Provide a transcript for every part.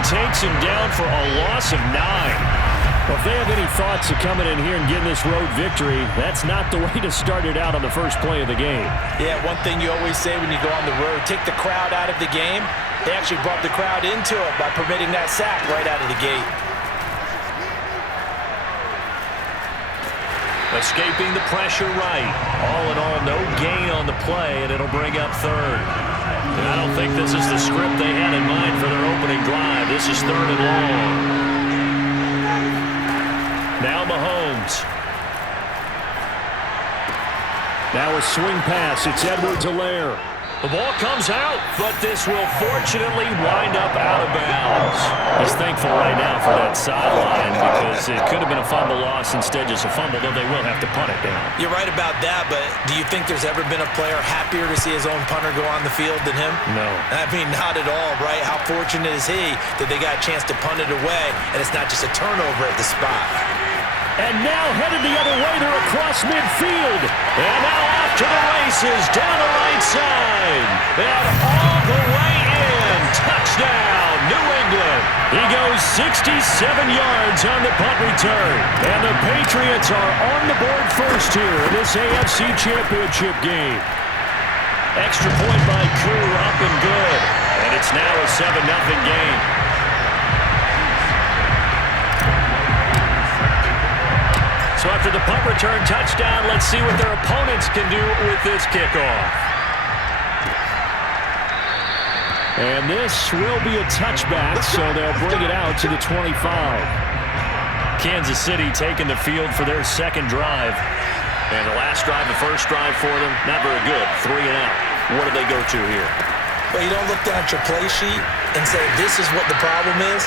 and takes him down for a loss of 9. Well, if they have any thoughts of coming in here and getting this road victory, that's not the way to start it out on the first play of the game. Yeah, one thing you always say when you go on the road, take the crowd out of the game. They actually brought the crowd into it by permitting that sack right out of the gate. Escaping the pressure right. All in all, no gain on the play, and it'll bring up third. And I don't think this is the script they had in mind for their opening drive. This is 3rd and long. Now Mahomes. Now a swing pass. It's Edwards-Helaire. The ball comes out, but this will fortunately wind up out of bounds. He's thankful right now for that sideline because it could have been a fumble loss, instead just a fumble, though they will have to punt it down. You're right about that, but do you think there's ever been a player happier to see his own punter go on the field than him? No. I mean, not at all, right? How fortunate is he that they got a chance to punt it away, and it's not just a turnover at the spot. And now headed the other way, they're across midfield. And now off to the races, down the right side. And all the way in. Touchdown, New England. He goes 67 yards on the punt return. And the Patriots are on the board first here in this AFC championship game. Extra point by Koo, up and good. And it's now a 7-0 game. So after the punt return touchdown, let's see what their opponents can do with this kickoff. And this will be a touchback, so they'll bring it out to the 25. Kansas City taking the field for their second drive. And the last drive, the first drive for them, not very good. 3 and out. What do they go to here? Well, you don't look down at your play sheet and say, this is what the problem is.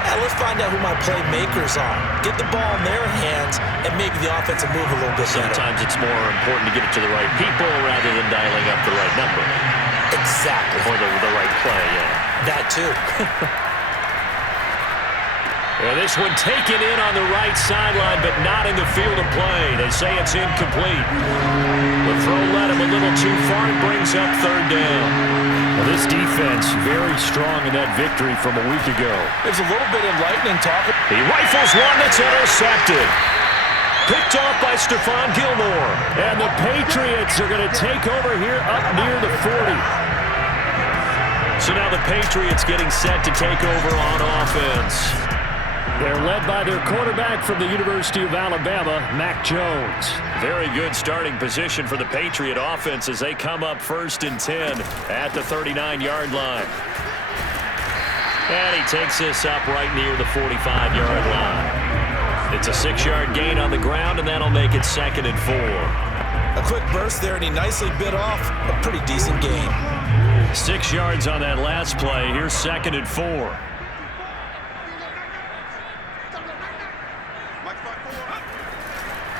Let's find out who my playmakers are. Get the ball in their hands, and maybe the offense will move a little bit better. Sometimes it's more important to get it to the right people rather than dialing up the right number. Exactly. Or the right play, yeah. That too. Well, this one taken in on the right sideline, but not in the field of play. They say it's incomplete. The throw led him a little too far. It brings up 3rd down. Well, this defense very strong in that victory from a week ago. There's a little bit of lightning talk. He rifles one that's intercepted. Picked off by Stephon Gilmore. And the Patriots are going to take over here up near the 40. So now the Patriots getting set to take over on offense. They're led by their quarterback from the University of Alabama, Mac Jones. Very good starting position for the Patriot offense as they come up 1st and 10 at the 39-yard line. And he takes this up right near the 45-yard line. It's a 6-yard gain on the ground, and that'll make it 2nd and 4. A quick burst there, and he nicely bit off a pretty decent gain. 6 yards on that last play. Here's 2nd and 4.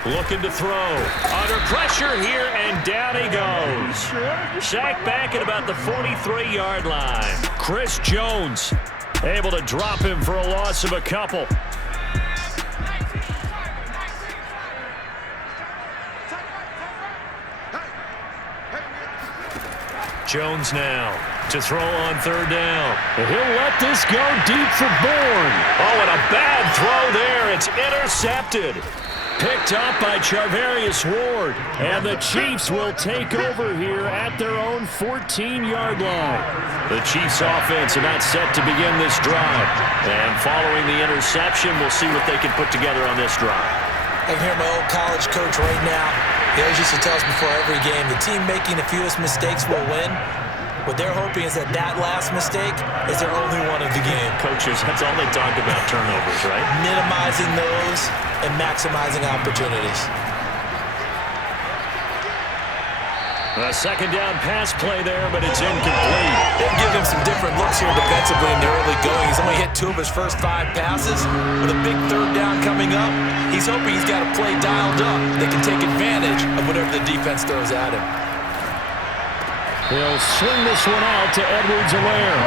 Looking to throw. Under pressure here, and down he goes. Sacked back at about the 43-yard line. Chris Jones able to drop him for a loss of a couple. Jones now to throw on 3rd down. He'll let this go deep for Bourne. Oh, and a bad throw there. It's intercepted. Picked up by Charvarius Ward. And the Chiefs will take over here at their own 14-yard line. The Chiefs offense about set to begin this drive. And following the interception, we'll see what they can put together on this drive. I can hear my old college coach right now. He always used to tell us before every game, the team making the fewest mistakes will win. What they're hoping is that last mistake is their only one of the game. Coaches, that's all they talk about, turnovers, right? Minimizing those and maximizing opportunities. A 2nd down pass play there, but it's incomplete. They'll give him some different looks here defensively in the early going. He's only hit 2 of his first 5 passes. With a big 3rd down coming up, he's hoping he's got a play dialed up that can take advantage of whatever the defense throws at him. He'll swing this one out to Edwards-Helaire.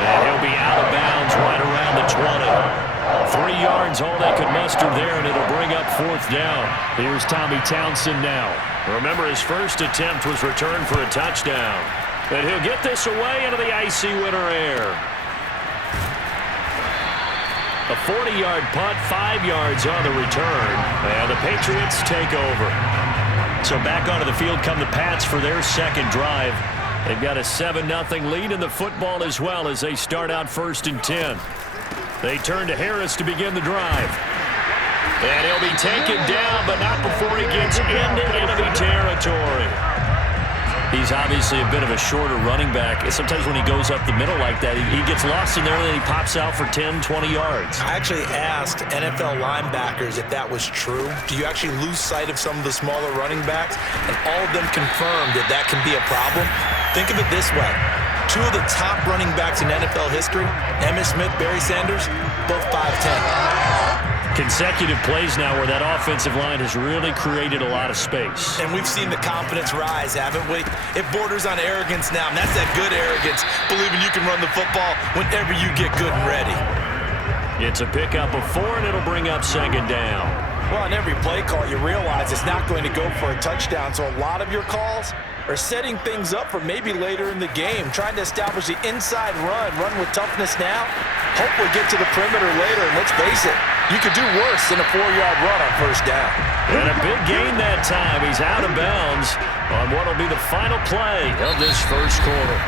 And he'll be out of bounds right around the 20. 3 yards, all they could muster there, and it'll bring up 4th down. Here's Tommy Townsend now. Remember, his first attempt was returned for a touchdown. And he'll get this away into the icy winter air. A 40-yard punt, 5 yards on the return. And the Patriots take over. So back onto the field come the Pats for their second drive. They've got a 7-0 lead in the football as well as they start out 1st and 10. They turn to Harris to begin the drive. And he'll be taken down, but not before he gets into enemy territory. He's obviously a bit of a shorter running back. Sometimes when he goes up the middle like that, he gets lost in there and then he pops out for 10, 20 yards. I actually asked NFL linebackers if that was true. Do you actually lose sight of some of the smaller running backs? And all of them confirmed that that can be a problem. Think of it this way. 2 of the top running backs in NFL history, Emmitt Smith, Barry Sanders, both 5'10". Consecutive plays now where that offensive line has really created a lot of space. And we've seen the confidence rise, haven't we? It borders on arrogance now, and that's that good arrogance, believing you can run the football whenever you get good and ready. It's a pickup of 4, and it'll bring up 2nd down. Well, on every play call, you realize it's not going to go for a touchdown, so a lot of your calls are setting things up for maybe later in the game, trying to establish the inside run with toughness now, hopefully get to the perimeter later, and let's face it, you could do worse than a 4-yard run on 1st down. And a big gain that time. He's out of bounds on what will be the final play of this 1st quarter.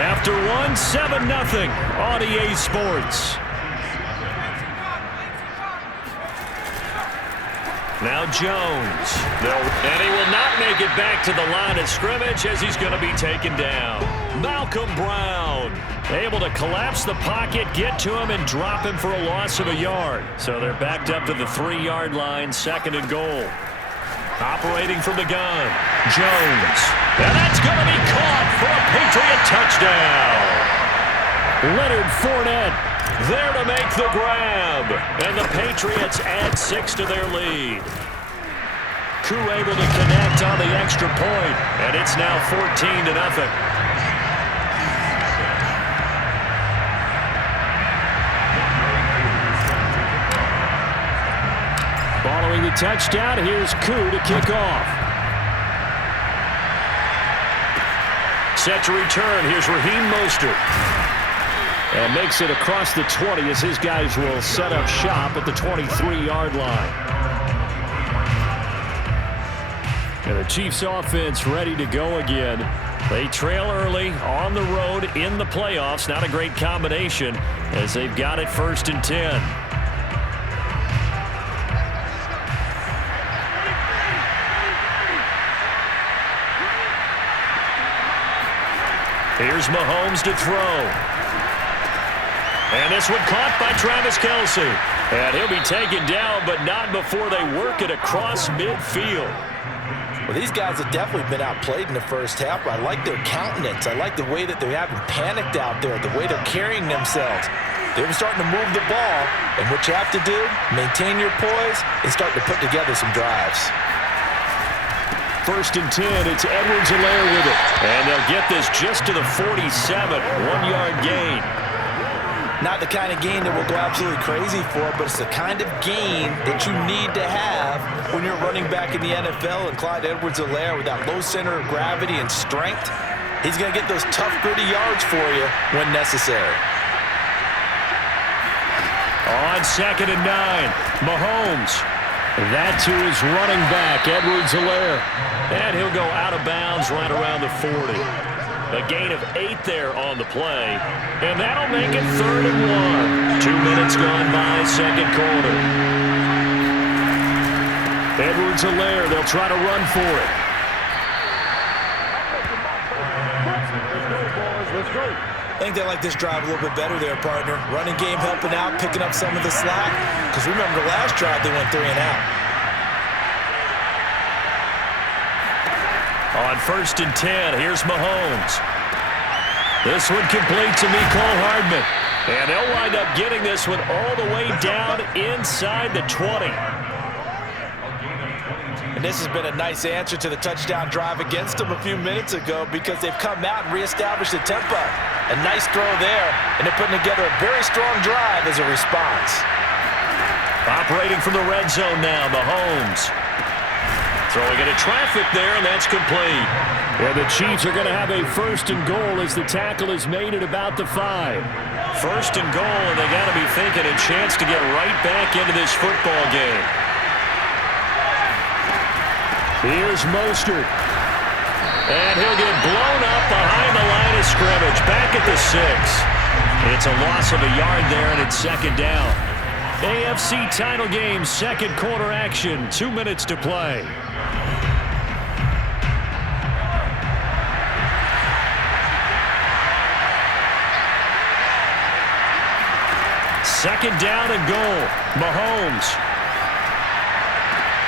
After 7-0 on EA Sports. Now Jones. And he will not make it back to the line of scrimmage as he's going to be taken down. Malcolm Brown able to collapse the pocket, get to him, and drop him for a loss of a yard. So they're backed up to the 3-yard line, 2nd and goal. Operating from the gun, Jones. And that's going to be caught for a Patriot touchdown. Leonard Fournette there to make the grab. And the Patriots add 6 to their lead. Koo able to connect on the extra point, and it's now 14-0. Following the touchdown, here's Koo to kick off. Set to return, here's Raheem Mostert. And makes it across the 20 as his guys will set up shop at the 23-yard line. And the Chiefs offense ready to go again. They trail early on the road in the playoffs. Not a great combination as they've got it 1st and 10. Here's Mahomes to throw. And this one caught by Travis Kelce. And he'll be taken down, but not before they work it across midfield. Well, these guys have definitely been outplayed in the 1st half. I like their countenance. I like the way that they haven't panicked out there, the way they're carrying themselves. They're starting to move the ball, and what you have to do, maintain your poise and start to put together some drives. 1st and 10, it's Edwards-Helaire with it. And they'll get this just to the 47, 1-yard gain. Not the kind of gain that will go absolutely crazy for, but it's the kind of gain that you need to have when you're running back in the NFL. And Clyde Edwards-Helaire with that low center of gravity and strength, he's going to get those tough, gritty yards for you when necessary. On 2nd and 9, Mahomes. That to his running back, Edwards-Helaire. And he'll go out of bounds right around the 40. A gain of 8 there on the play. And that'll make it 3rd and 1. 2 minutes gone by, 2nd quarter. Edwards-Helaire, they'll try to run for it. I think they like this drive a little bit better there, partner. Running game helping out, picking up some of the slack. Because remember, the last drive they went 3 and out. On 1st and 10, here's Mahomes. This one complete to Mecole Hardman. And they'll wind up getting this one all the way down inside the 20. And this has been a nice answer to the touchdown drive against them a few minutes ago because they've come out and reestablished the tempo. A nice throw there, and they're putting together a very strong drive as a response. Operating from the red zone now, Mahomes. Throwing into traffic there, and that's complete. And the Chiefs are going to have a 1st and goal as the tackle is made at about the 5. First and goal, and they got to be thinking a chance to get right back into this football game. Here's Mostert. And he'll get blown up behind the line of scrimmage. Back at the 6. It's a loss of a yard there, and it's second down. AFC title game, second quarter action. 2 minutes to play. Second down and goal. Mahomes.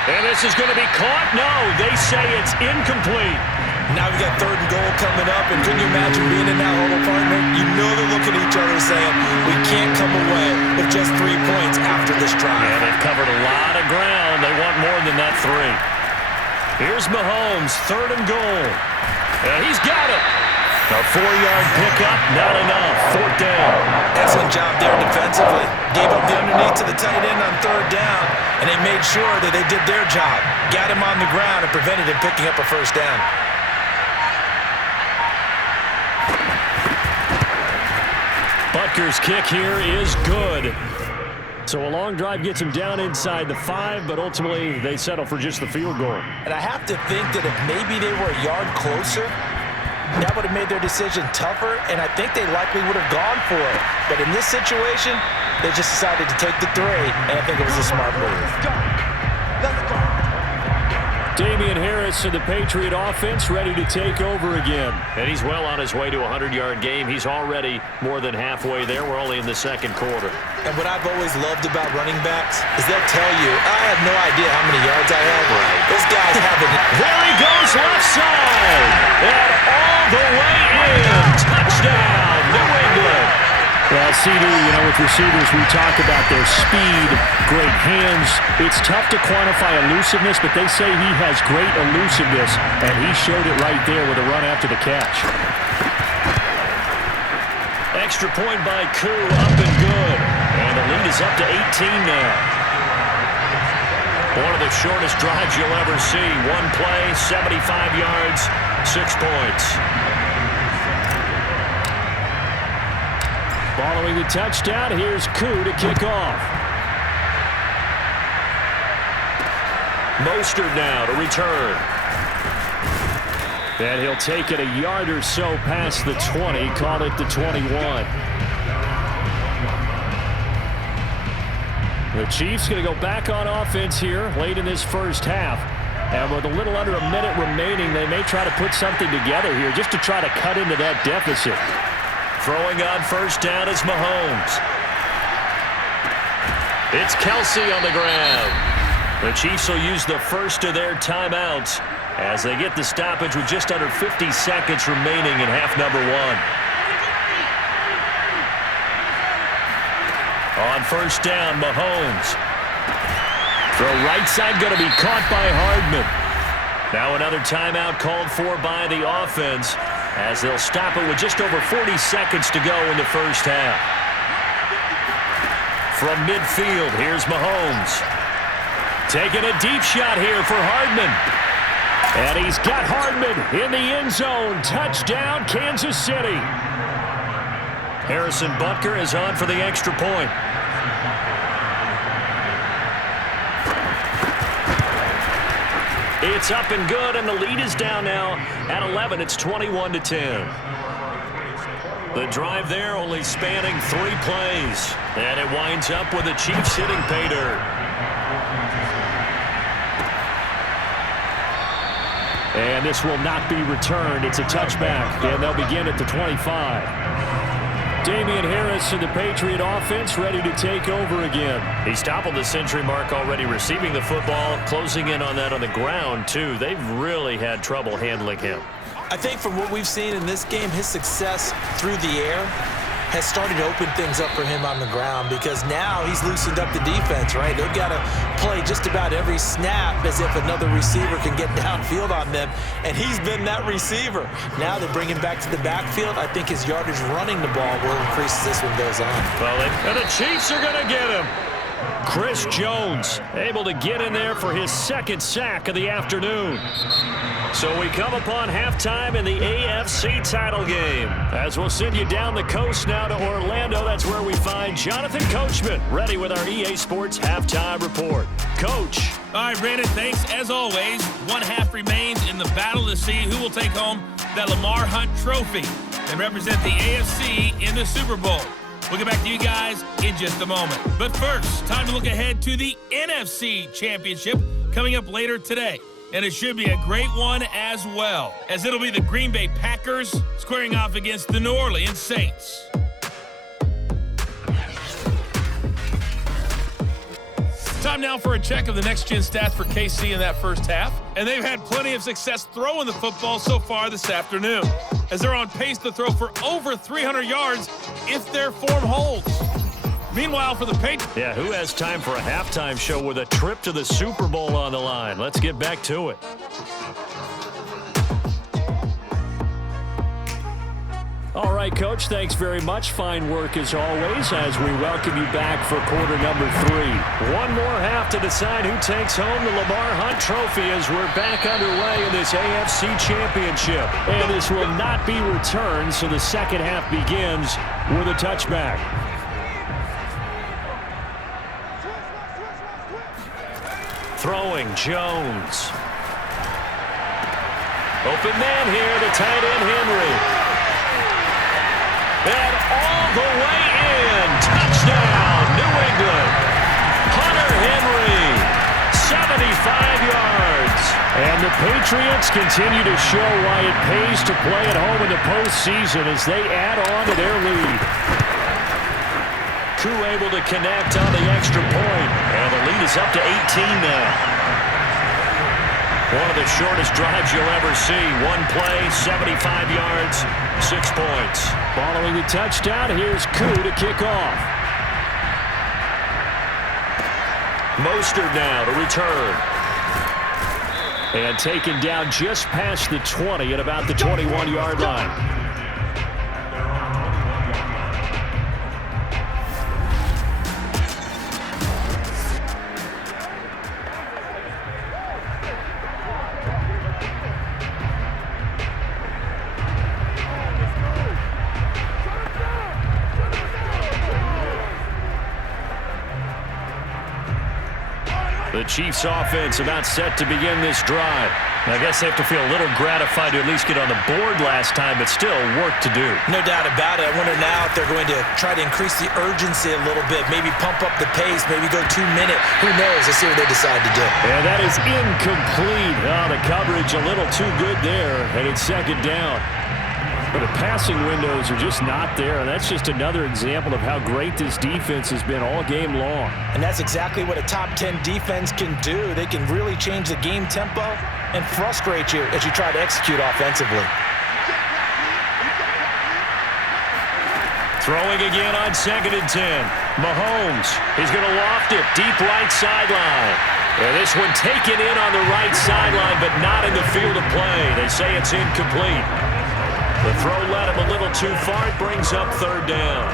And this is going to be caught? No, they say it's incomplete. Now we got third and goal coming up, and can you imagine being in that huddle, partner? You know they're looking at each other saying, we can't come away with just 3 points after this drive. Yeah, they've covered a lot of ground. They want more than that 3. Here's Mahomes, third and goal. And he's got it. A 4-yard pickup, not enough. Fourth down. Excellent job there defensively. Gave up the underneath to the tight end on third down, and they made sure that they did their job. Got him on the ground and prevented him picking up a first down. Butker's kick here is good. So a long drive gets him down inside the 5, but ultimately they settle for just the field goal. And I have to think that if maybe they were a yard closer, that would have made their decision tougher, and I think they likely would have gone for it. But in this situation, they just decided to take the 3, and I think it was a smart move. Let's go. Damian Harris and the Patriot offense ready to take over again. And he's well on his way to a 100-yard game. He's already more than halfway there. We're only in the second quarter. And what I've always loved about running backs is they'll tell you, I have no idea how many yards I have. Those guys have it. There he goes, left side. And all the way in. Touchdown, New England. Well, CD, you know, with receivers, we talk about their speed, great hands. It's tough to quantify elusiveness, but they say he has great elusiveness, and he showed it right there with a run after the catch. Extra point by Koo, up and good. And the lead is up to 18 now. One of the shortest drives you'll ever see. One play, 75 yards, 6 points. Following the touchdown, here's Koo to kick off. Mostert now to return. And he'll take it a yard or so past the 20, call it the 21. The Chiefs going to go back on offense here late in this first half. And with a little under a minute remaining, they may try to put something together here just to try to cut into that deficit. Throwing on first down is Mahomes. It's Kelsey on the ground. The Chiefs will use the first of their timeouts as they get the stoppage with just under 50 seconds remaining in half number 1. On first down, Mahomes. Throw right side going to be caught by Hardman. Now another timeout called for by the offense as they'll stop it with just over 40 seconds to go in the first half. From midfield, here's Mahomes. Taking a deep shot here for Hardman. And he's got Hardman in the end zone. Touchdown, Kansas City. Harrison Butker is on for the extra point. It's up and good, and the lead is down now at 11. It's 21-10. The drive there only spanning 3 plays. And it winds up with the Chiefs hitting pay dirt. And this will not be returned. It's a touchback, and they'll begin at the 25. Damian Harris and the Patriot offense ready to take over again. He's toppled the century mark already receiving the football, closing in on that on the ground, too. They've really had trouble handling him. I think from what we've seen in this game, his success through the air has started to open things up for him on the ground because now he's loosened up the defense, right? They've got to play just about every snap as if another receiver can get downfield on them, and he's been that receiver. Now they bring him back to the backfield. I think his yardage running the ball will increase as this one goes on. Well, and the Chiefs are going to get him. Chris Jones able to get in there for his second sack of the afternoon. So we come upon halftime in the AFC title game. As we'll send you down the coast now to Orlando, that's where we find Jonathan Coachman, ready with our EA Sports halftime report. Coach. All right, Brandon, thanks. As always, one half remains in the battle to see who will take home that Lamar Hunt trophy and represent the AFC in the Super Bowl. We'll get back to you guys in just a moment. But first, time to look ahead to the NFC Championship coming up later today. And it should be a great one as well, as it'll be the Green Bay Packers squaring off against the New Orleans Saints. Time now for a check of the next-gen stats for KC in that first half. And they've had plenty of success throwing the football so far this afternoon, as they're on pace to throw for over 300 yards if their form holds. Meanwhile, for the Patriots. Yeah, who has time for a halftime show with a trip to the Super Bowl on the line? Let's get back to it. All right, Coach, thanks very much. Fine work as always as we welcome you back for quarter number 3. One more half to decide who takes home the Lamar Hunt trophy as we're back underway in this AFC Championship. And this will not be returned, so the second half begins with a touchback. Throwing, Jones. Open man here, the tight end, Henry. And all the way in. Touchdown, New England. Hunter Henry, 75 yards. And the Patriots continue to show why it pays to play at home in the postseason as they add on to their lead. Koo able to connect on the extra point. And the lead is up to 18 now. One of the shortest drives you'll ever see. One play, 75 yards, 6 points. Following the touchdown, here's Koo to kick off. Mostert now to return. And taken down just past the 20 at about the 21-yard line. The Chiefs offense about set to begin this drive. I guess they have to feel a little gratified to at least get on the board last time, but still work to do. No doubt about it. I wonder now if they're going to try to increase the urgency a little bit, maybe pump up the pace, maybe go 2-minute. Who knows? Let's see what they decide to do. And that is incomplete. Oh, the coverage a little too good there, and it's second down. But the passing windows are just not there, and that's just another example of how great this defense has been all game long. And that's exactly what a top 10 defense can do. They can really change the game tempo and frustrate you as you try to execute offensively. Throwing again on 2nd and 10. Mahomes, he's going to loft it deep right sideline. And this one taken in on the right sideline, but not in the field of play. They say it's incomplete. The throw led him a little too far. It brings up 3rd down.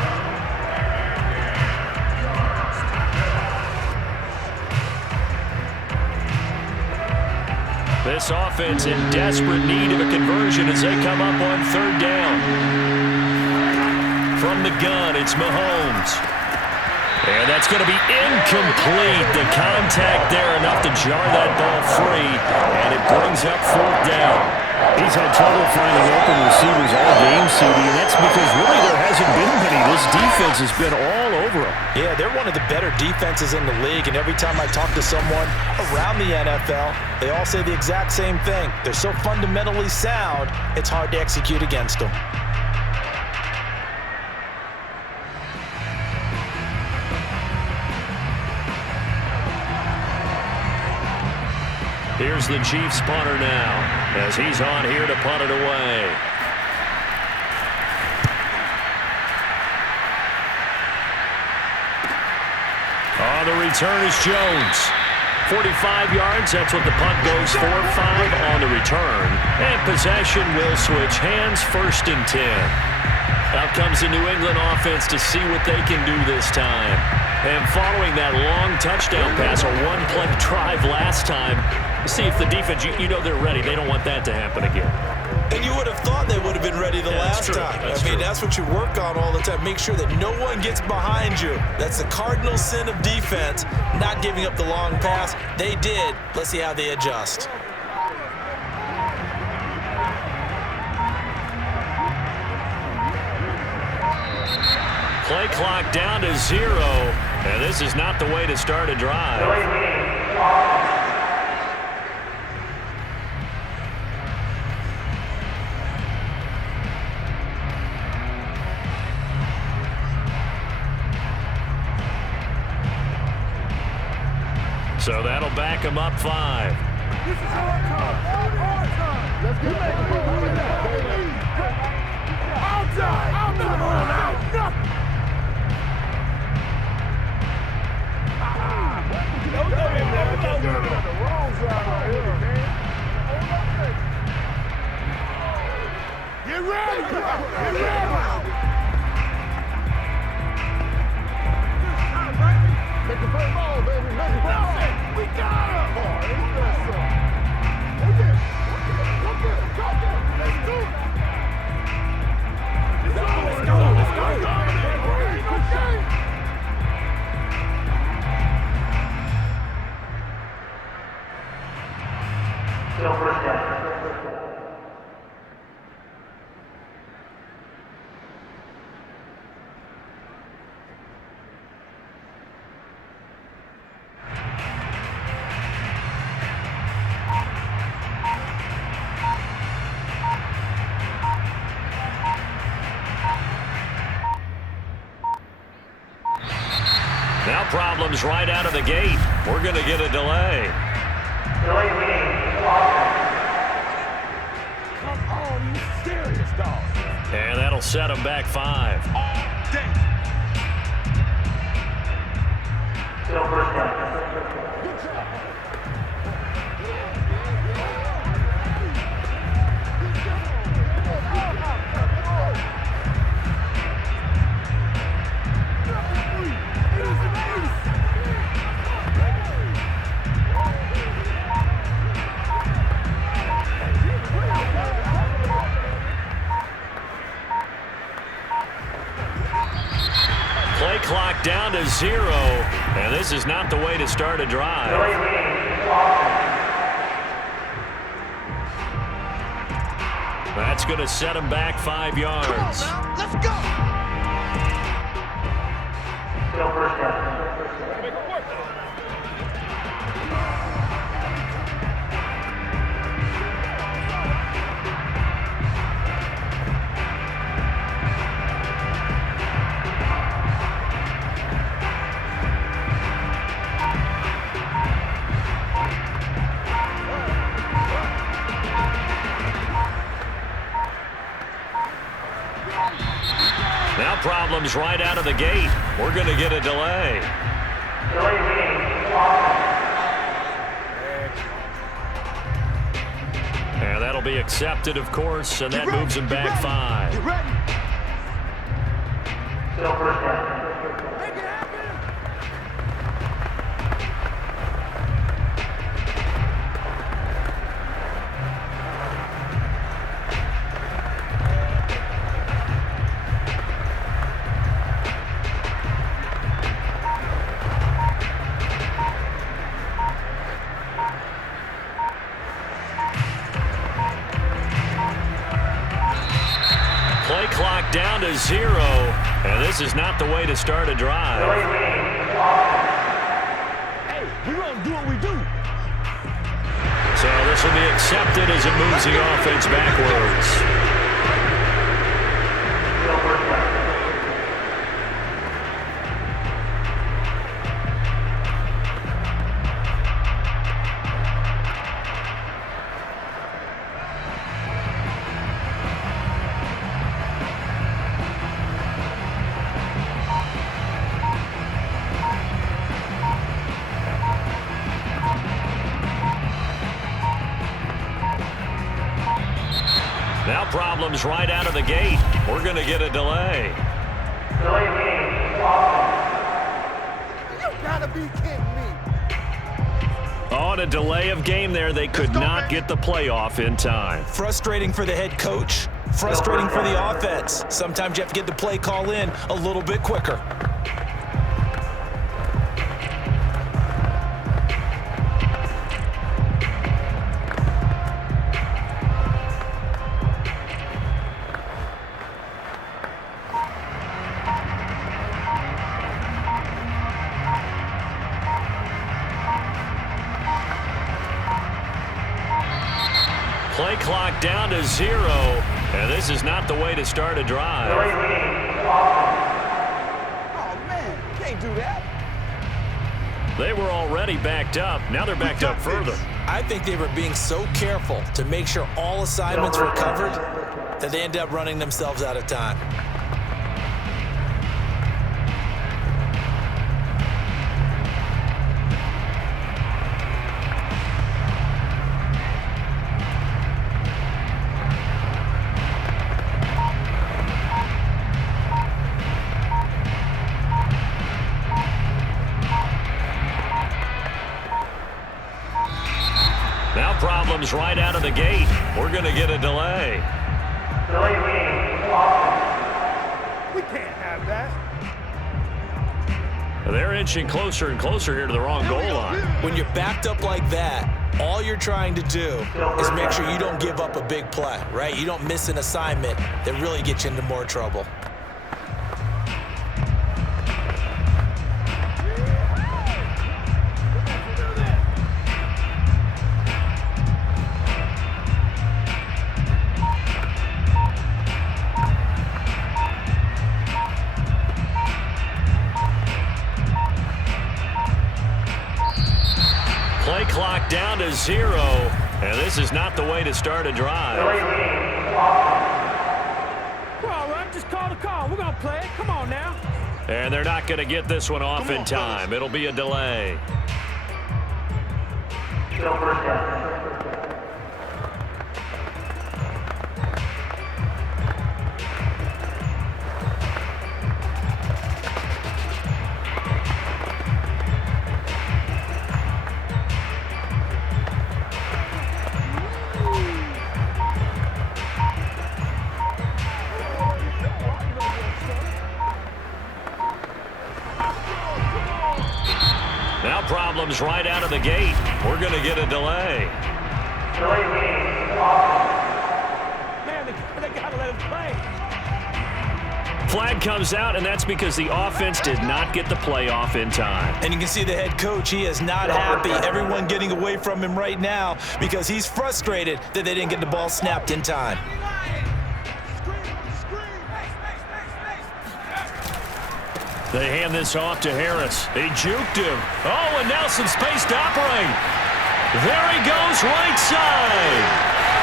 This offense in desperate need of a conversion as they come up on 3rd down. From the gun, it's Mahomes. And that's going to be incomplete. The contact there enough to jar that ball free. And it brings up 4th down. He's had trouble finding open receivers all game, CD, and that's because really there hasn't been many. This defense has been all over them. Yeah, they're one of the better defenses in the league, and every time I talk to someone around the NFL, they all say the exact same thing. They're so fundamentally sound, it's hard to execute against them. Here's the Chiefs punter now, as he's on here to punt it away. On the return is Jones. 45 yards, that's what the punt goes for. 5 on the return. And possession will switch hands, 1st and 10. Out comes the New England offense to see what they can do this time. And following that long touchdown pass, a one-play drive last time, See if the defense, you know they're ready. They don't want that to happen again. And you would have thought they would have been ready the last time. That's what you work on all the time. Make sure that no one gets behind you. That's the cardinal sin of defense, not giving up the long pass. They did. Let's see how they adjust. Play clock down to 0, and this is not the way to start a drive. So that'll back him up 5. This is our time. Let's get back to outside. Out. Nothing. The wrong side right here, man. Get ready. Take the first ball, baby. We got him. Oh, ain't that something? Okay. Let's do it. Let's go. Still first down. Now problems right out of the gate. We're going to get a delay. Delay meaning come on, you serious, dog. And that'll set them back 5. All day. Still first down. Good job. Play clock down to 0, and this is not the way to start a drive. That's going to set him back 5 yards. Come on now, let's go. Still first down. Now problems right out of the gate. We're going to get a delay. And that'll be accepted, of course, and that moves him back 5. Still first down. Play clock down to 0, and this is not the way to start a drive. Hey, we're going to do what we do. So this will be accepted as it moves the offense backwards. Now problems right out of the gate. We're going to get a delay. Delay meaning you gotta be kidding me. On a delay of game there, they could not get the playoff in time. Frustrating for the head coach. Frustrating for the offense. Sometimes you have to get the play call in a little bit quicker. Play clock down to 0, and this is not the way to start a drive. Oh, man, can't do that. They were already backed up. Now they're backed up further. I think they were being so careful to make sure all assignments were covered that they ended up running themselves out of time. Now problems right out of the gate. We're going to get a delay. We can't have that. They're inching closer and closer here to the wrong goal line. When you're backed up like that, all you're trying to do is make sure you don't give up a big play, right? You don't miss an assignment that really gets you into more trouble. Play clock down to 0, and this is not the way to start a drive. We're all right. Just call the call. We're going to play it. Come on now. And they're not going to get this one off in time. It'll be a delay. Now problems right out of the gate. We're going to get a delay. Man, they got to let him play. Flag comes out, and that's because the offense did not get the play off in time. And you can see the head coach, he is not happy. Everyone getting away from him right now because he's frustrated that they didn't get the ball snapped in time. They hand this off to Harris. He juked him. Oh, and Nelson space to operate. There he goes, right side.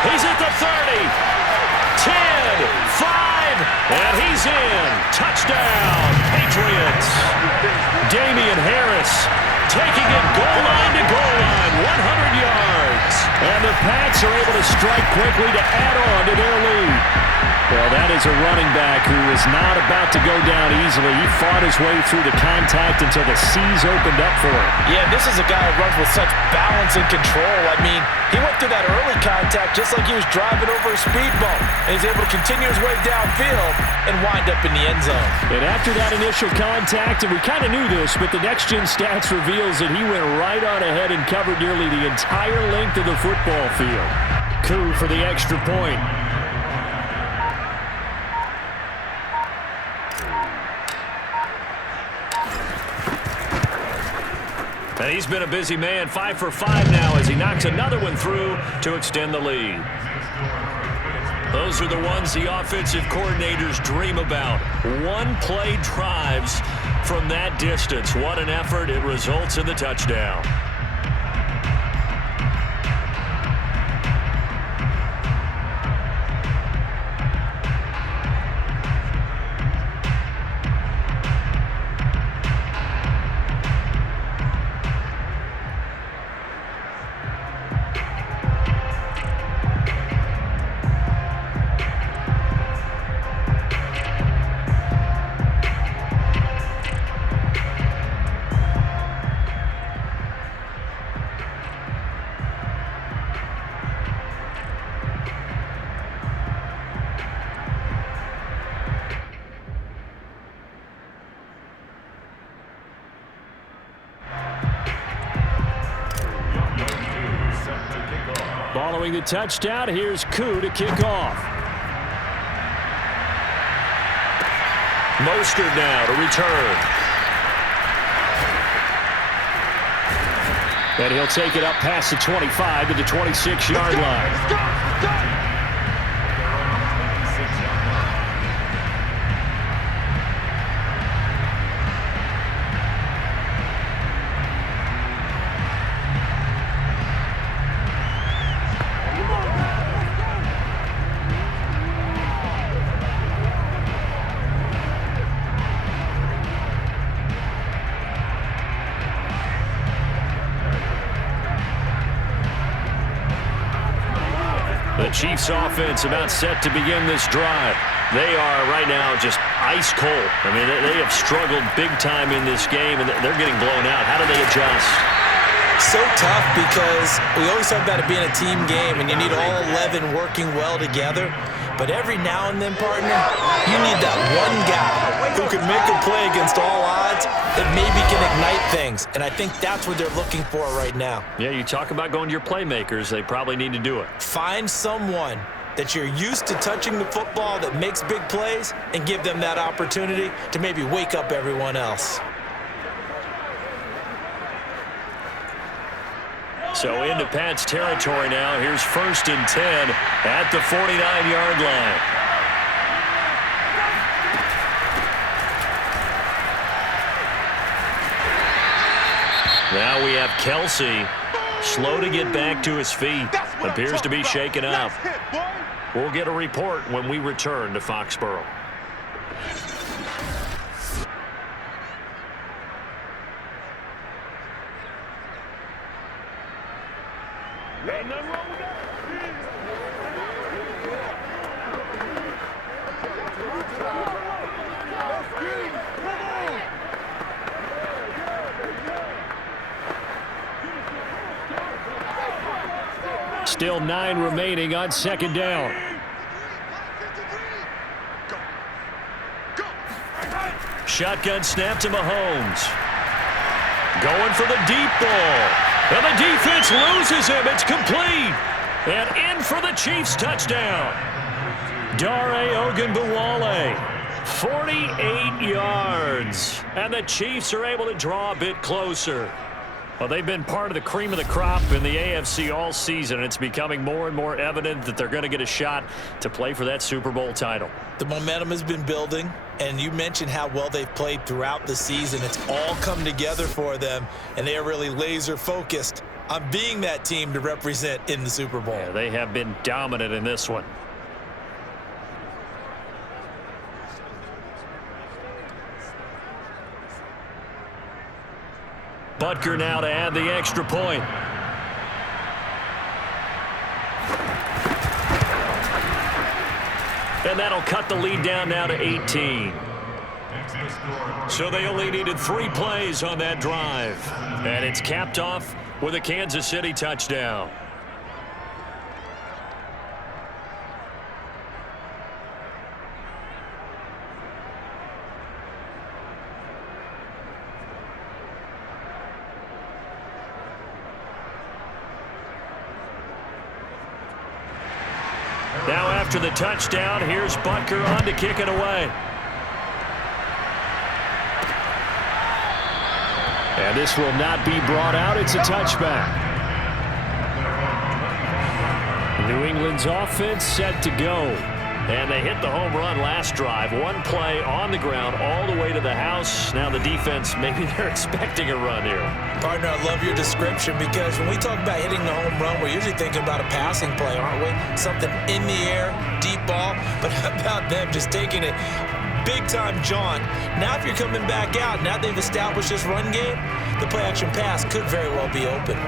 He's at the 30. 10, 5, and he's in. Touchdown, Patriots. Damian Harris taking it goal line to goal line, 100 yards. And the Pats are able to strike quickly to add on to their lead. Well, that is a running back who is not about to go down easily. He fought his way through the contact until the seas opened up for him. Yeah, this is a guy who runs with such balance and control. I mean, he went through that early contact just like he was driving over a speed bump. And he's able to continue his way downfield and wind up in the end zone. And after that initial contact, and we kind of knew this, but the next-gen stats reveals that he went right on ahead and covered nearly the entire length of the football field. Coup for the extra point. And he's been a busy man, 5 for 5 now as he knocks another one through to extend the lead. Those are the ones the offensive coordinators dream about. One-play drives from that distance. What an effort. It results in the touchdown. Following the touchdown, here's Koo to kick off. Mostert now to return. And he'll take it up past the 25 to the 26-yard line. Let's go. The Chiefs offense about set to begin this drive. They are right now just ice cold. I mean, they have struggled big time in this game, and they're getting blown out. How do they adjust? So tough because we always talk about it being a team game, and you need all 11 working well together. But every now and then, partner, you need that one guy who can make a play against all odds that maybe can ignite things. And I think that's what they're looking for right now. Yeah, you talk about going to your playmakers. They probably need to do it. Find someone that you're used to touching the football that makes big plays and give them that opportunity to maybe wake up everyone else. So into Pat's territory now. Here's 1st and 10 at the 49-yard line. Now we have Kelsey, slow to get back to his feet. Appears to be shaken up. We'll get a report when we return to Foxborough. Ain't nothing wrong with that. Still 9 remaining on 2nd down. Shotgun snap to Mahomes. Going for the deep ball. And the defense loses him. It's complete. And in for the Chiefs touchdown. Dare Ogunbowale, 48 yards. And the Chiefs are able to draw a bit closer. Well, they've been part of the cream of the crop in the AFC all season. It's becoming more and more evident that they're going to get a shot to play for that Super Bowl title. The momentum has been building, and you mentioned how well they've played throughout the season. It's all come together for them, and they are really laser-focused on being that team to represent in the Super Bowl. Yeah, they have been dominant in this one. Butker now to add the extra point. And that'll cut the lead down now to 18. So they only needed 3 plays on that drive. And it's capped off with a Kansas City touchdown. Now after the touchdown, here's Butker on to kick it away. And this will not be brought out. It's a touchback. New England's offense set to go. And they hit the home run last drive. 1 play on the ground all the way to the house. Now the defense, maybe they're expecting a run here. Partner, I love your description because when we talk about hitting the home run, we're usually thinking about a passing play, aren't we? Something in the air, deep ball. But how about them just taking it big-time jaunt? Now if you're coming back out, now they've established this run game, the play-action pass could very well be open.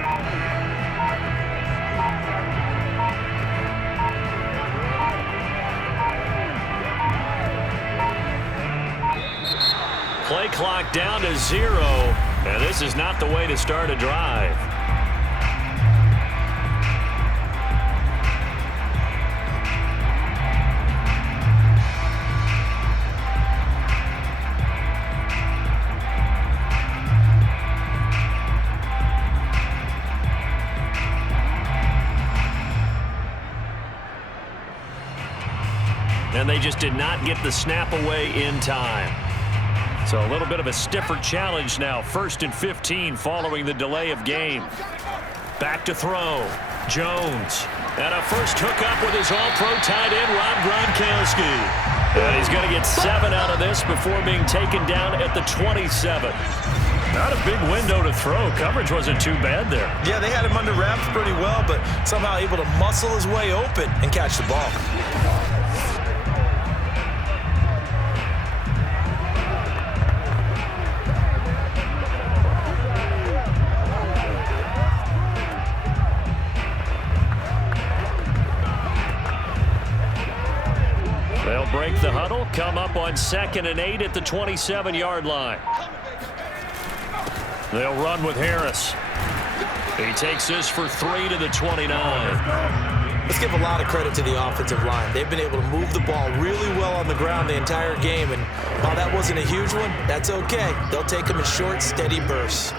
Play clock down to 0, and this is not the way to start a drive. and they just did not get the snap away in time. So a little bit of a stiffer challenge now. 1st and 15 following the delay of game. Back to throw. Jones. And a first hookup with his all-pro tight end, Rob Gronkowski. And he's going to get 7 out of this before being taken down at the 27. Not a big window to throw. Coverage wasn't too bad there. Yeah, they had him under wraps pretty well, but somehow able to muscle his way open and catch the ball. They'll break the huddle, come up on 2nd and 8 at the 27-yard line. They'll run with Harris. He takes this for 3 to the 29. Let's give a lot of credit to the offensive line. They've been able to move the ball really well on the ground the entire game, and while that wasn't a huge one, that's okay. They'll take them in short, steady bursts.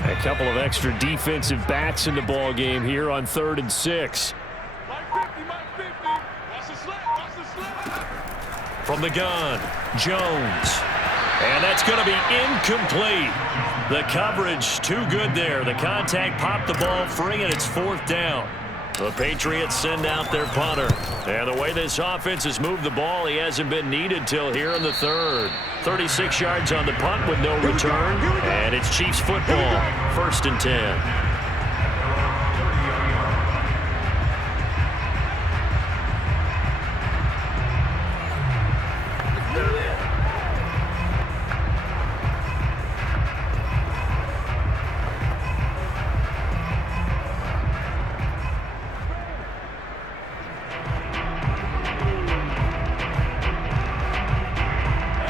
A couple of extra defensive backs in the ball game here on 3rd and 6. From the gun, Jones. And that's going to be incomplete. The coverage too good there. The contact popped the ball free, and it's 4th down. The Patriots send out their punter. And the way this offense has moved the ball, he hasn't been needed till here in the 3rd. 36 yards on the punt with no return. And it's Chiefs football. 1st and 10.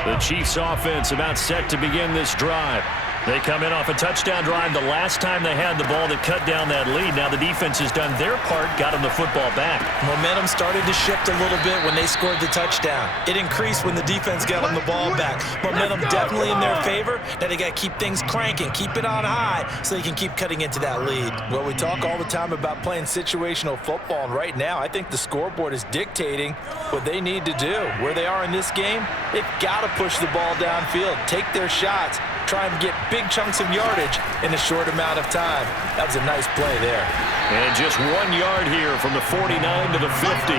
The Chiefs offense about set to begin this drive. They come in off a touchdown drive the last time they had the ball that cut down that lead. Now the defense has done their part, got them the football back. Momentum started to shift a little bit when they scored the touchdown. It increased when the defense got them the ball back. Momentum definitely in their favor. Now they got to keep things cranking, keep it on high so they can keep cutting into that lead. Well, we talk all the time about playing situational football, and right now I think the scoreboard is dictating what they need to do. Where they are in this game, they've got to push the ball downfield, take their shots, try and get big chunks of yardage in a short amount of time. That was a nice play there. And just 1 yard here from the 49 to the 50.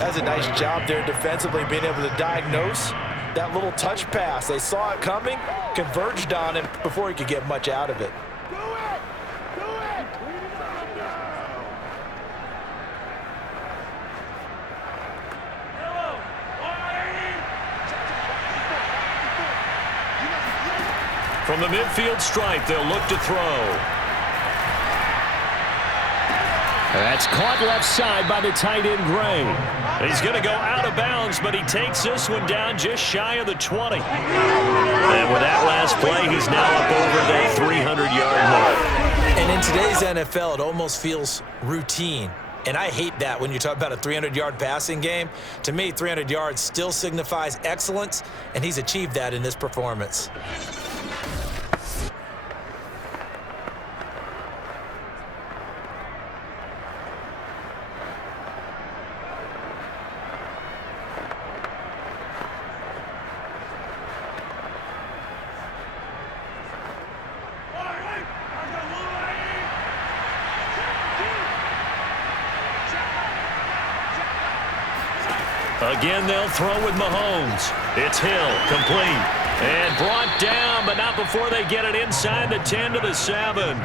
That's a nice job there defensively, being able to diagnose that little touch pass. They saw it coming, converged on him before he could get much out of it. From the midfield stripe, they'll look to throw. That's caught left side by the tight end, Gray. He's going to go out of bounds, but he takes this one down just shy of the 20. And with that last play, he's now up over that 300-yard mark. And in today's NFL, it almost feels routine. And I hate that when you talk about a 300-yard passing game. To me, 300 yards still signifies excellence, and he's achieved that in this performance. Again, they'll throw with Mahomes. It's Hill, complete. And brought down, but not before they get it inside the 10 to the 7.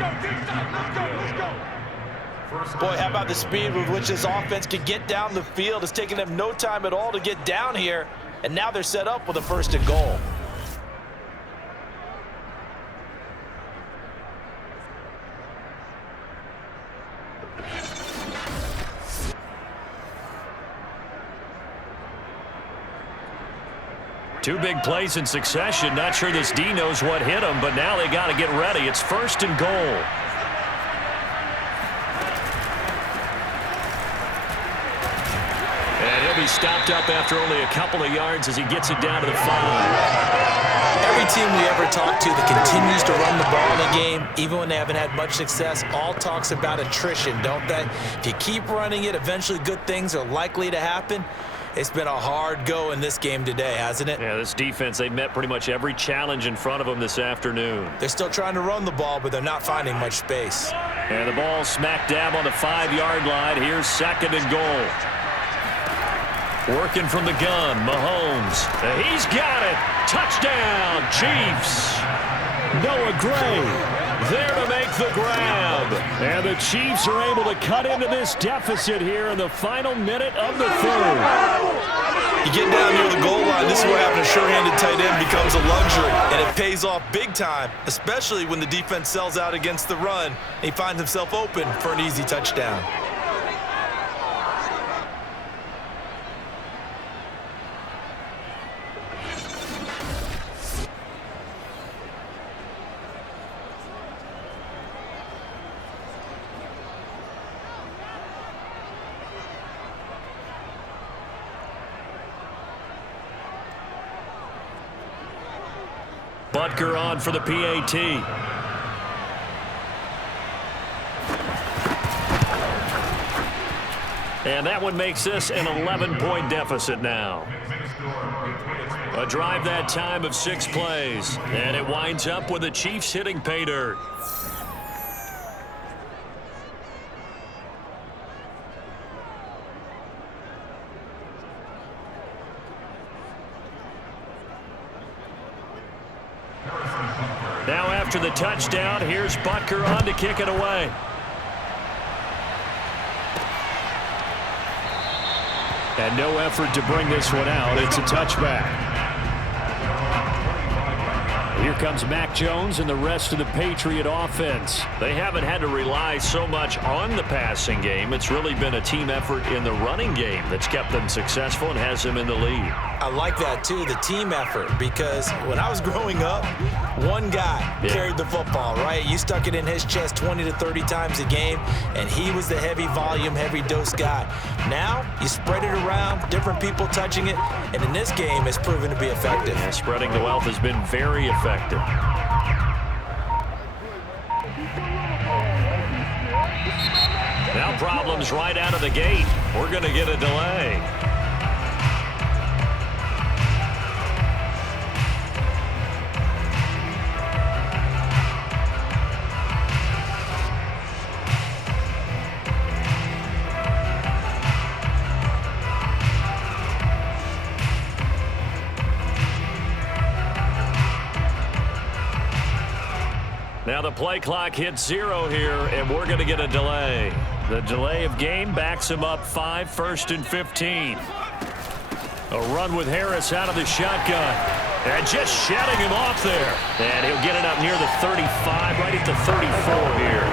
Boy, how about the speed with which this offense can get down the field? It's taken them no time at all to get down here, and now they're set up with a 1st and goal. Two big plays in succession. Not sure this D knows what hit him, but now they got to get ready. It's 1st and goal. be stopped up after only a couple of yards as he gets it down to the 5. Every team we ever talk to that continues to run the ball in a game, even when they haven't had much success, all talks about attrition, don't they? If you keep running it, eventually good things are likely to happen. It's been a hard go in this game today, hasn't it? Yeah, this defense, they met pretty much every challenge in front of them this afternoon. They're still trying to run the ball, but they're not finding much space. And the ball smack dab on the 5-yard line. Here's 2nd and goal. Working from the gun, Mahomes. He's got it. Touchdown, Chiefs. Noah Gray there to make the grab. And the Chiefs are able to cut into this deficit here in the final minute of the 3rd. You get down near the goal line, this is where having a sure-handed tight end becomes a luxury, and it pays off big time, especially when the defense sells out against the run, and he finds himself open for an easy touchdown. Butker on for the PAT. And that one makes this an 11-point deficit now. A drive that time of 6 plays. And it winds up with the Chiefs hitting pay dirt. Now after the touchdown, here's Butker on to kick it away. And no effort to bring this one out. It's a touchback. Here comes Mac Jones and the rest of the Patriot offense. They haven't had to rely so much on the passing game. It's really been a team effort in the running game that's kept them successful and has them in the lead. I like that, too, the team effort, because when I was growing up, one guy carried the football, right? You stuck it in his chest 20 to 30 times a game, and he was the heavy volume, heavy dose guy. Now, you spread it around, different people touching it, and in this game, it's proven to be effective. Yeah, spreading the wealth has been very effective. Now problems right out of the gate. We're going to get a delay. Now the play clock hits 0 here, and we're going to get a delay. The delay of game backs him up 5, 1st and 15. A run with Harris out of the shotgun. And just shutting him off there. And he'll get it up near the 35, right at the 34 here.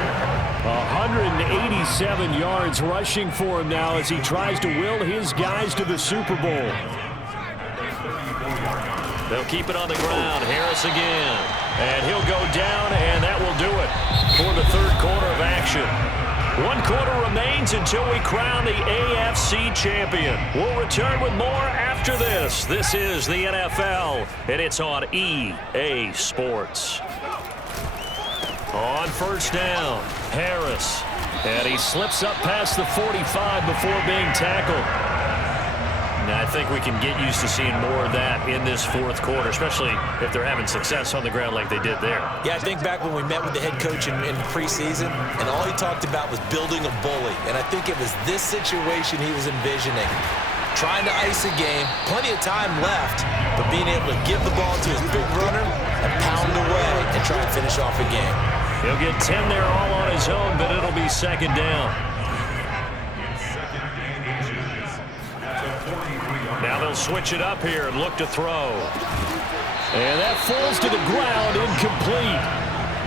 187 yards rushing for him now as he tries to will his guys to the Super Bowl. They'll keep it on the ground. Harris again. And he'll go down, and that will do it for the 3rd quarter of action. 1 quarter remains until we crown the AFC champion. We'll return with more after this. This is the NFL, and it's on EA Sports. On 1st down, Harris. And he slips up past the 45 before being tackled. I think we can get used to seeing more of that in this 4th quarter, especially if they're having success on the ground like they did there. Yeah, I think back when we met with the head coach in preseason, and all he talked about was building a bully. And I think it was this situation he was envisioning. Trying to ice a game, plenty of time left, but being able to give the ball to his big runner and pound away and try and finish off a game. He'll get 10 there all on his own, but it'll be 2nd down. Now they'll switch it up here and look to throw. And that falls to the ground, incomplete.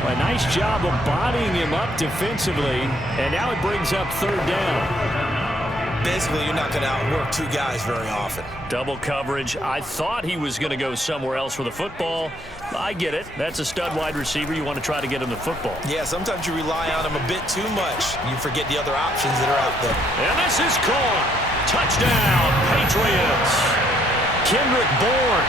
A nice job of bodying him up defensively, and now it brings up 3rd down. Basically, you're not going to outwork 2 guys very often. Double coverage. I thought he was going to go somewhere else for the football. I get it. That's a stud wide receiver. You want to try to get him the football. Yeah, sometimes you rely on him a bit too much. You forget the other options that are out there. And this is caught. Touchdown, Patriots. Kendrick Bourne,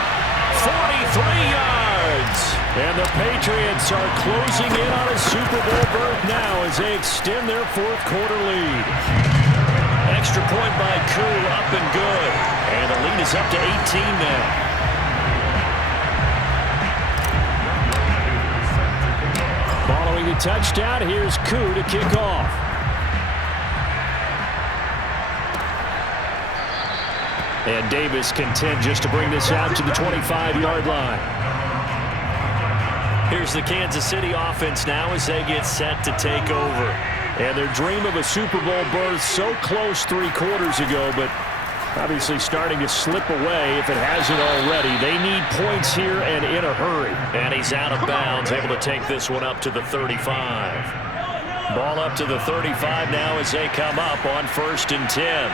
43 yards. And the Patriots are closing in on a Super Bowl berth now as they extend their fourth quarter lead. Extra point by Koo, up and good. And the lead is up to 18 now. Following the touchdown, here's Koo to kick off. And Davis content just to bring this out to the 25-yard line. Here's the Kansas City offense now as they get set to take over. And their dream of a Super Bowl berth so close 3 quarters ago, but obviously starting to slip away if it hasn't already. They need points here and in a hurry. And he's out of bounds, able to take this one up to the 35. Ball up to the 35 now as they come up on 1st and 10.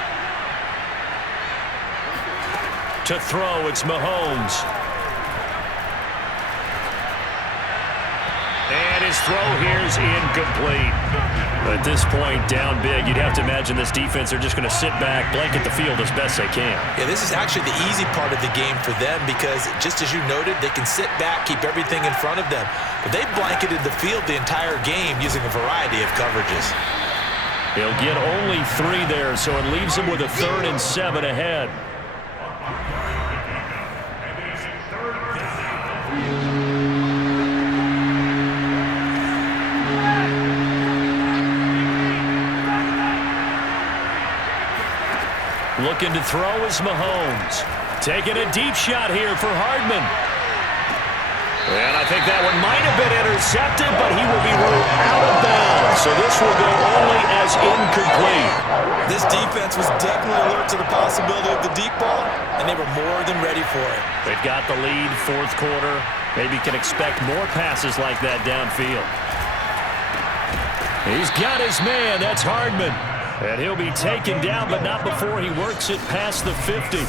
To throw, it's Mahomes. And his throw here is incomplete. At this point, down big, you'd have to imagine this defense are just going to sit back, blanket the field as best they can. Yeah, this is actually the easy part of the game for them because, just as you noted, they can sit back, keep everything in front of them. But they blanketed the field the entire game using a variety of coverages. He'll get only 3 there, so it leaves them with a 3rd and 7 ahead. Looking to throw is Mahomes. Taking a deep shot here for Hardman. And I think that one might have been intercepted, but he will be ruled out of bounds. So this will go only as incomplete. This defense was definitely alert to the possibility of the deep ball, and they were more than ready for it. They've got the lead, 4th quarter. Maybe can expect more passes like that downfield. He's got his man. That's Hardman. And he'll be taken down, but not before he works it past the 50.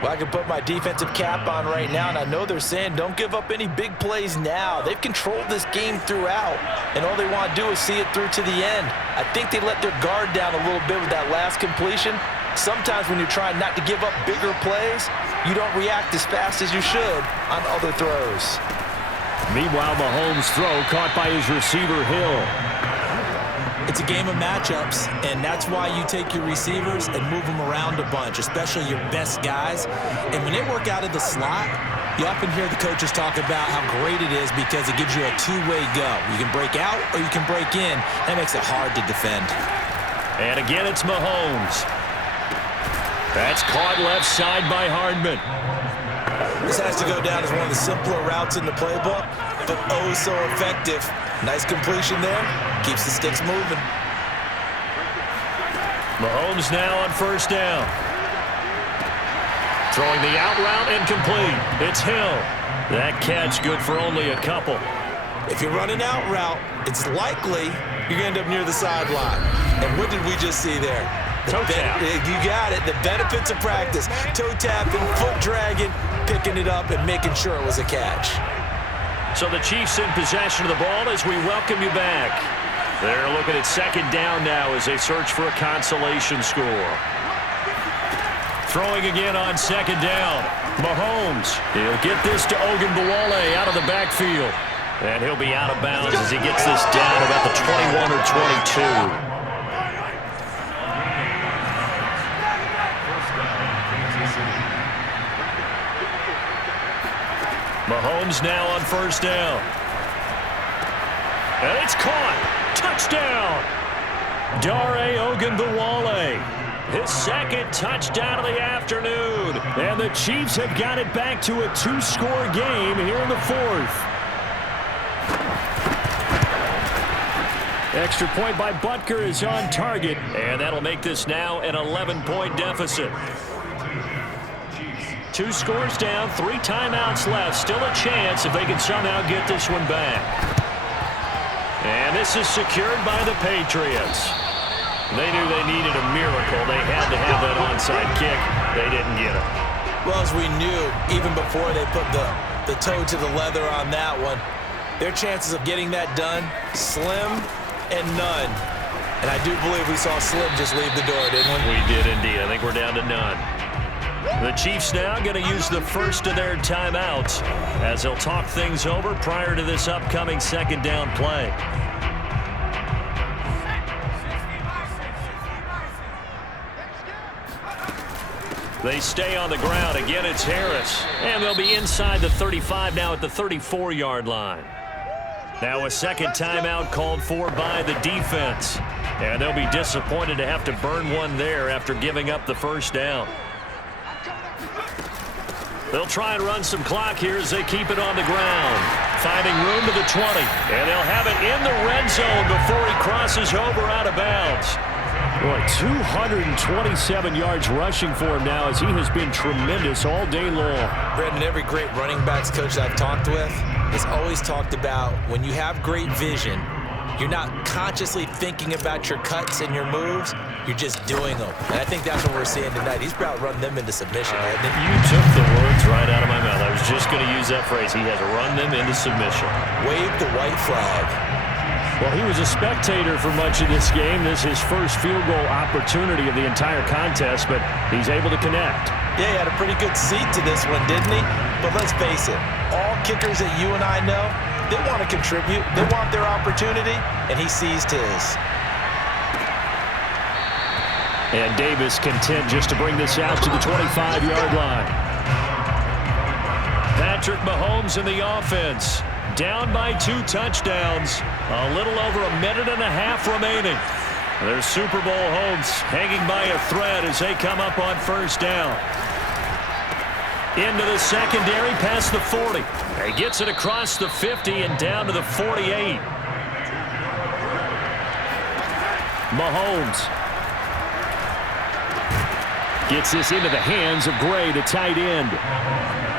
Well, I can put my defensive cap on right now, and I know they're saying don't give up any big plays now. They've controlled this game throughout, and all they want to do is see it through to the end. I think they let their guard down a little bit with that last completion. Sometimes when you're trying not to give up bigger plays, you don't react as fast as you should on other throws. Meanwhile, Mahomes' throw caught by his receiver, Hill. It's a game of matchups, and that's why you take your receivers and move them around a bunch, especially your best guys. And when they work out of the slot, you often hear the coaches talk about how great it is because it gives you a two-way go. You can break out or you can break in. That makes it hard to defend. And again, it's Mahomes. That's caught left side by Hardman. This has to go down as one of the simpler routes in the playbook, but oh so effective. Nice completion there. Keeps the sticks moving. Mahomes now on 1st down. Throwing the out route incomplete. It's Hill. That catch good for only a couple. If you're running out route, it's likely you're going to end up near the sideline. And what did we just see there? Toe tap. You got it. The benefits of practice. Toe tapping, foot dragging, picking it up, and making sure it was a catch. So the Chiefs in possession of the ball as we welcome you back. They're looking at 2nd down now as they search for a consolation score. Throwing again on 2nd down. Mahomes. He'll get this to Ogunbowale out of the backfield. And he'll be out of bounds as he gets this down about the 21 or 22. Mahomes now on 1st down. And it's caught. Touchdown. Dare Ogunbowale. His 2nd touchdown of the afternoon. And the Chiefs have got it back to a 2-score game here in the 4th. Extra point by Butker is on target. And that'll make this now an 11-point deficit. 2 scores down, 3 timeouts left. Still a chance if they can somehow get this one back. And this is secured by the Patriots. They knew they needed a miracle. They had to have that onside kick. They didn't get it. Well, as we knew, even before they put the toe to the leather on that one, their chances of getting that done, slim and none. And I do believe we saw Slim just leave the door, didn't we? We did indeed. I think we're down to none. The Chiefs now going to use the first of their timeouts as they'll talk things over prior to this upcoming second down play. They stay on the ground. Again, it's Harris. And they'll be inside the 35 now at the 34-yard line. Now a second timeout called for by the defense. And they'll be disappointed to have to burn one there after giving up the first down. They'll try and run some clock here as they keep it on the ground. Finding room to the 20. And they'll have it in the red zone before he crosses over out of bounds. Boy, 227 yards rushing for him now as he has been tremendous all day long. Brandon, every great running backs coach I've talked with has always talked about when you have great vision, you're not consciously thinking about your cuts and your moves, you're just doing them. And I think that's what we're seeing tonight. He's about run them into submission. You took the words right out of my mouth. I was just going to use that phrase. He has run them into submission. Wave the white flag. Well, he was a spectator for much of this game. This is his first field goal opportunity of the entire contest, but he's able to connect. Yeah, he had a pretty good seat to this one, didn't he? But let's face it, all kickers that you and I know, they want to contribute. They want their opportunity, and he seized his. And Davis content just to bring this out to the 25-yard line. Patrick Mahomes in the offense. Down by 2 touchdowns. A little over a minute and a half remaining. Their Super Bowl hopes hanging by a thread as they come up on first down. Into the secondary past the 40. He gets it across the 50 and down to the 48. Mahomes gets this into the hands of Gray, the tight end.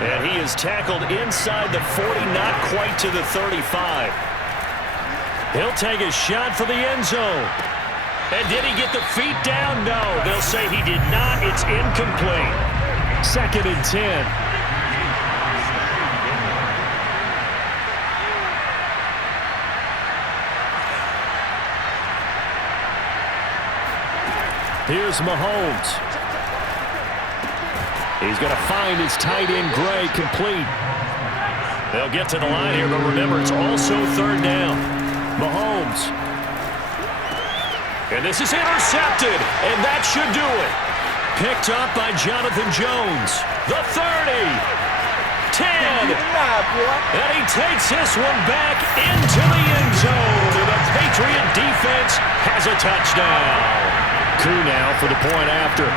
And he is tackled inside the 40, not quite to the 35. He'll take a shot for the end zone. And did he get the feet down? No, they'll say he did not. It's incomplete. 2nd and 10. Here's Mahomes. He's going to find his tight end, Gray, complete. They'll get to the line here, but remember, it's also 3rd down. Mahomes. And this is intercepted, and that should do it. Picked up by Jonathan Jones. The 30. 10. And he takes this one back into the end zone. And the Patriot defense has a touchdown. Coup now for the point after.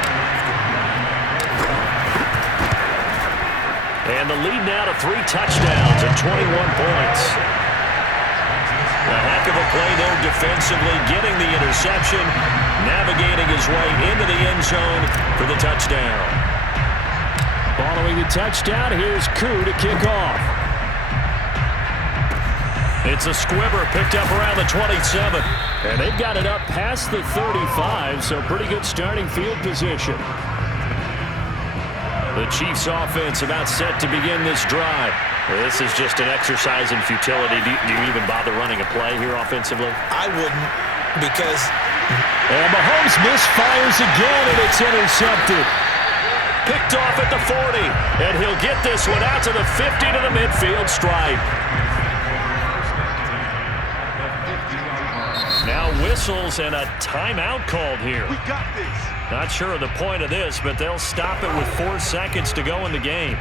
And the lead now to 3 touchdowns and 21 points. A heck of a play there defensively, getting the interception, navigating his way into the end zone for the touchdown. Following the touchdown, here's Koo to kick off. It's a squibber picked up around the 27. And they've got it up past the 35, so pretty good starting field position. The Chiefs offense about set to begin this drive. This is just an exercise in futility. Do you even bother running a play here offensively? I wouldn't, because... And Mahomes misfires again, and it's intercepted. Picked off at the 40. And he'll get this one out to the 50 to the midfield stripe. Now whistles and a timeout called here. We got this. Not sure of the point of this, but they'll stop it with 4 seconds to go in the game.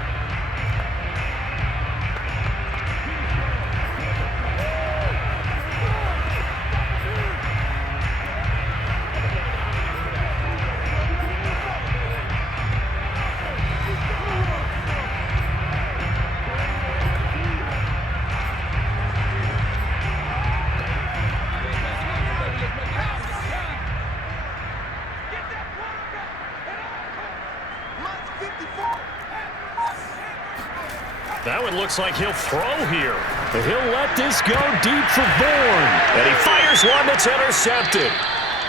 That one looks like he'll throw here. He'll let this go deep for Bourne. And he fires one that's intercepted.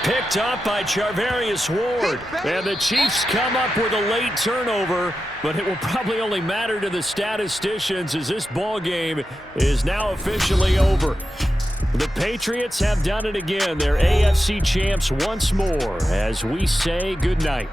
Picked up by Charvarius Ward. And the Chiefs come up with a late turnover, but it will probably only matter to the statisticians as this ball game is now officially over. The Patriots have done it again. They're AFC champs once more as we say goodnight.